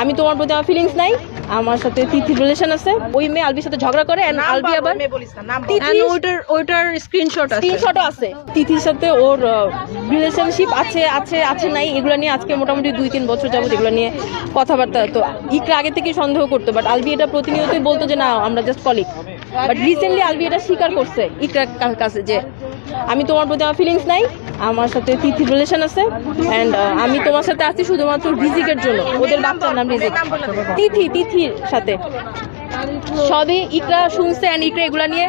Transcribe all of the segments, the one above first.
আমি তোমার প্রতি আমার ফিলিংস নাই, আমার সাথে তিথির রিলেশন আছে। ওই মেয়ে আলবির সাথে ঝগড়া করে এন্ড আলবি আবার ওইটার স্ক্রিনশটও আছে। তিথির সাথে ওর রিলেশনশিপ আছে নাই, এগুলো নিয়ে আজকে মোটামুটি 2-3 বছর যাবত এগুলো নিয়ে কথাবার্তা। তো ইকরা আগে থেকে সন্দেহ করতো, বাট আলবি এটা প্রতিনিয়তই বলতো যে না আমরা just colleague. But recently Albi এটা স্বীকার করছে ইকরার কাছে যে আমি তোমার প্রতি আমার ফিলিংস নাই, আমার সাথে তিথির রিলেশন আছে অ্যান্ড আমি তোমার সাথে আছি শুধুমাত্র রিজিকের জন্য। ওদের বাচ্চার নাম রিজিক। তিথির সাথে সবই ইকরা শুনছে অ্যান্ড ইকরা এগুলা নিয়ে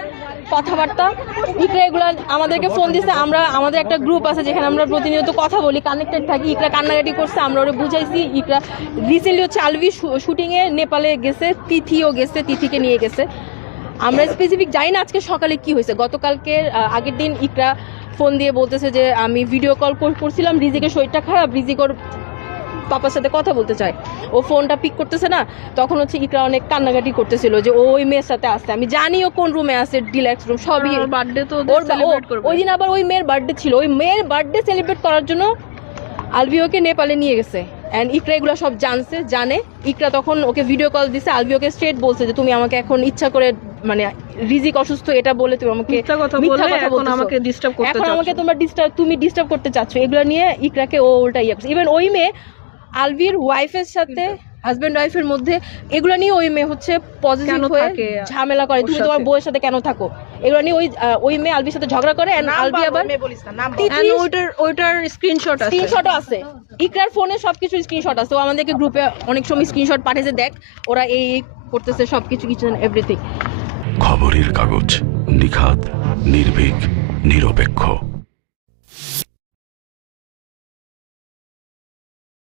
কথাবার্তা। ইকরা এগুলা আমাদেরকে ফোন দিছে, আমাদের একটা গ্রুপ আছে যেখানে আমরা প্রতিনিয়ত কথা বলি, কানেক্টেড থাকি। ইকরা কান্নাকাটি করছে, আমরা ওরা বুঝাইছি। ইকরা রিসেন্টলি হচ্ছে আলবি শুটিংয়ে নেপালে গেছে, তিথিও গেছে, তিথিকে নিয়ে গেছে। আমরা স্পেসিফিক জানি না আজকে সকালে কি হয়েছে। গতকালকে আগের দিন ইকরা ফোন দিয়ে বলতেছে যে আমি ভিডিও কল করছিলাম, রিজিকের শরীরটা খারাপ, রিজিক ওর পাপার সাথে কথা বলতে চায়, ও ফোনটা পিক করতেছে না। তখন হচ্ছে ইকরা অনেক কান্নাকাটি করতেছিল যে ওই মেয়ের সাথে আসছে। আমি জানি ও কোন রুমে আছে, ডিলাক্স রুম, সবই বার্থডে তো ওই দিন আবার ওই মেয়ের বার্থডে ছিল। ওই মেয়ের বার্থডে সেলিব্রেট করার জন্য আলবি ওকে নেপালে নিয়ে গেছে অ্যান্ড ইকরা এগুলো সব জানে। ইকরা তখন ওকে ভিডিও কল দিছে, আলবি ওকে স্ট্রেট বলছে যে তুমি আমাকে এখন ইচ্ছা করে, মানে রিজিক অসুস্থ এটা বলে তুমি আমাকে মিথ্যা কথা বলে আমাকে ডিস্টার্ব করতে এখন আমাকে তুমি ডিস্টার্ব করতে চাচ্ছ। এগুলো নিয়ে ইকরাকে ও উল্টা ইয়ে করছে। ইভেন ওই মেয়ে আলবির ওয়াইফের সাথে, হাজবেন্ড ওয়াইফের মধ্যে এগুলো নিয়ে ওই মেয়ে হচ্ছে পজিটিভ হয়ে ঝামেলা করে, তুমি তোমার বউয়ের সাথে কেন থাকো, এগুলো নিয়ে ওই মেয়ে আলবির সাথে ঝগড়া করে এন্ড আলবি আবার ওইটার স্ক্রিনশটও আছে। ইকরার ফোনে সবকিছু স্ক্রিনশট আছে। ও আমাদেরকে গ্রুপে অনেক সময় স্ক্রিনশট পাঠিয়েছে, দেখ ওরা এই করতেছে সবকিছু, কিছু এভরিথিং। খবরের কাগজ, নিখাত, নির্ভীক, নিরপেক্ষ।